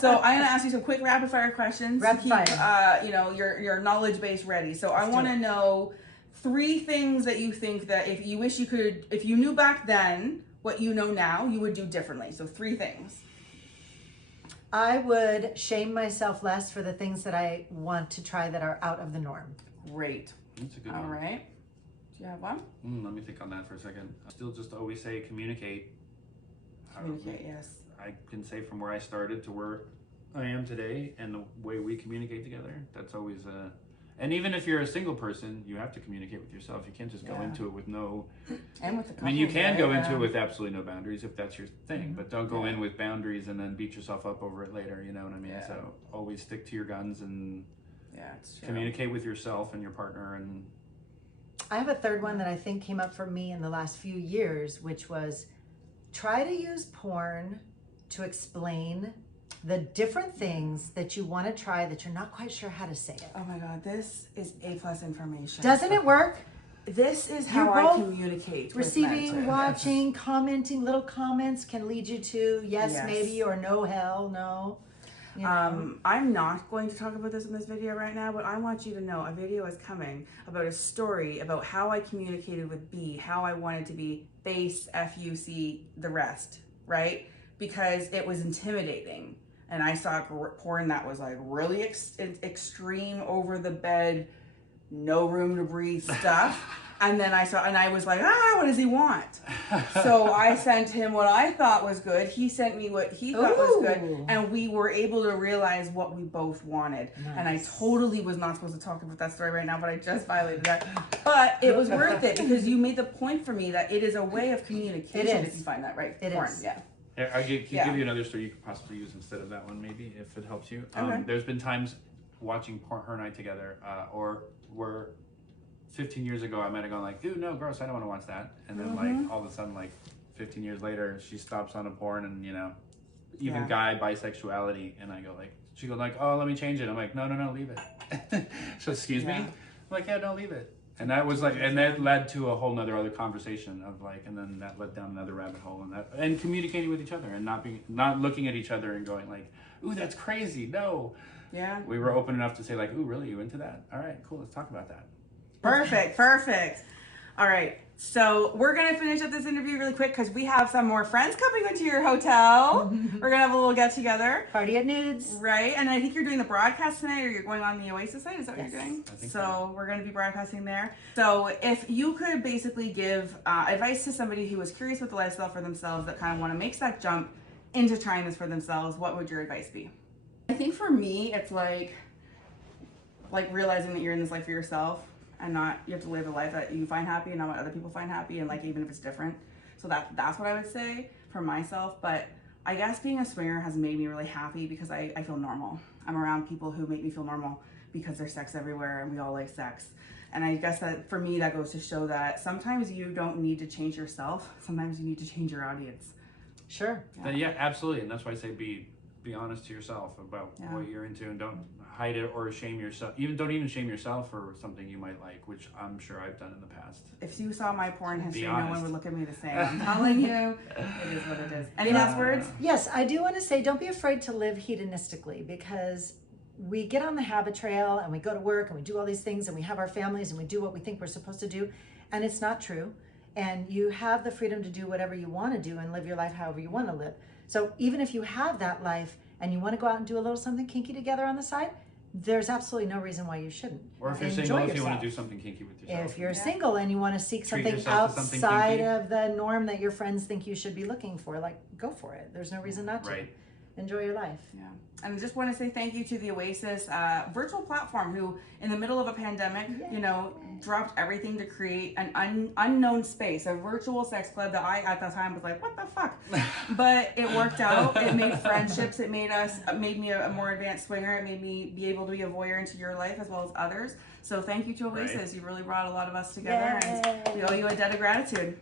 So I'm gonna ask you some quick rapid fire questions Rapid to keep, fire. your knowledge base ready. So I Let's want do to it. know 3 things that you think that if you knew back then what you know now, you would do differently. So 3 things. I would shame myself less for the things that I want to try that are out of the norm. Great. That's a good All one. right. Do you have one? Let me think on that for a second. I still just always say communicate. Communicate, yes. I can say from where I started to where I am today and the way we communicate together, that's always and even if you're a single person, you have to communicate with yourself. You can't just go into it with no... And with the couple, I mean, you can go into yeah. it with absolutely no boundaries if that's your thing, but don't go in with boundaries and then beat yourself up over it later, you know what I mean? Yeah. So always stick to your guns and it's true. communicate with yourself and your partner. And I have a third one that I think came up for me in the last few years, which was try to use porn to explain the different things that you want to try that you're not quite sure how to say it. Oh my God, this is A+ information. Doesn't it work? This is You're how I both communicate. Receiving, with men. watching, commenting, little comments can lead you to yes, Yes. maybe, or no, hell, no. You know? I'm not going to talk about this in this video right now, but I want you to know a video is coming about a story about how I communicated with B, how I wanted to be face, F-U-C, the rest, right? Because it was intimidating. And I saw porn that was like really extreme, over the bed, no room to breathe stuff. And then I was like, what does he want? So I sent him what I thought was good. He sent me what he thought was good. And we were able to realize what we both wanted. Nice. And I totally was not supposed to talk about that story right now, but I just violated that. But it was worth it because you made the point for me that it is a way of communication. It is. If you find that right. It porn, is. yeah. I can give you another story you could possibly use instead of that one, maybe, if it helps you. Okay. There's been times watching porn, her and I together, or where 15 years ago I might have gone like, ooh, no, gross, I don't want to watch that. And then like all of a sudden, like 15 years later, she stops on a porn and, you know, even guy bisexuality. And I go like, she goes like, oh, let me change it. I'm like, no, leave it. So excuse me? I'm like, yeah, no, leave it. And that was like, and that led to a whole nother other conversation of like, and then that led down another rabbit hole, and communicating with each other and not looking at each other and going like, ooh, that's crazy. No. Yeah. We were open enough to say like, ooh, really, you into that? All right, cool. Let's talk about that. Perfect. All right. So we're going to finish up this interview really quick because we have some more friends coming into your hotel. We're going to have a little get together. Party at Nudes. Right. And I think you're doing the broadcast tonight, or you're going on the Oasis site. Is that what you're doing? I think so we're going to be broadcasting there. So if you could basically give advice to somebody who is curious with the lifestyle for themselves, that kind of want to make that jump into trying this for themselves, what would your advice be? I think for me, it's like realizing that you're in this life for yourself. And you have to live a life that you find happy and not what other people find happy, and like even if it's different. So that's what I would say for myself. But I guess being a swinger has made me really happy because I feel normal. I'm around people who make me feel normal because there's sex everywhere and we all like sex. And I guess that for me, that goes to show that sometimes you don't need to change yourself. Sometimes you need to change your audience. Sure. Yeah, absolutely. And that's why I say be honest to yourself about what you're into, and don't hide it or shame yourself. Don't even shame yourself for something you might like, which I'm sure I've done in the past. If you saw my porn history, no honest. one would look at me the same. I'm telling you, it is what it is. Any last words? Yes, I do want to say don't be afraid to live hedonistically, because we get on the habit trail and we go to work and we do all these things and we have our families and we do what we think we're supposed to do, and it's not true. And you have the freedom to do whatever you want to do and live your life however you want to live. So even if you have that life and you want to go out and do a little something kinky together on the side, there's absolutely no reason why you shouldn't. Or if you're Enjoy single, if you yourself. want to do something kinky with yourself. If you're single and you want to seek Treat something yourself to something outside kinky. of the norm that your friends think you should be looking for, like, go for it. There's no reason not to. Right. Enjoy your life. Yeah. And I just want to say thank you to the Oasis virtual platform, who in the middle of a pandemic, dropped everything to create an unknown space, a virtual sex club that I at that time was like, what the fuck? But it worked out. It made friendships. It made me a more advanced swinger. It made me be able to be a voyeur into your life as well as others. So thank you to Oasis. You really brought a lot of us together, and we owe you a debt of gratitude.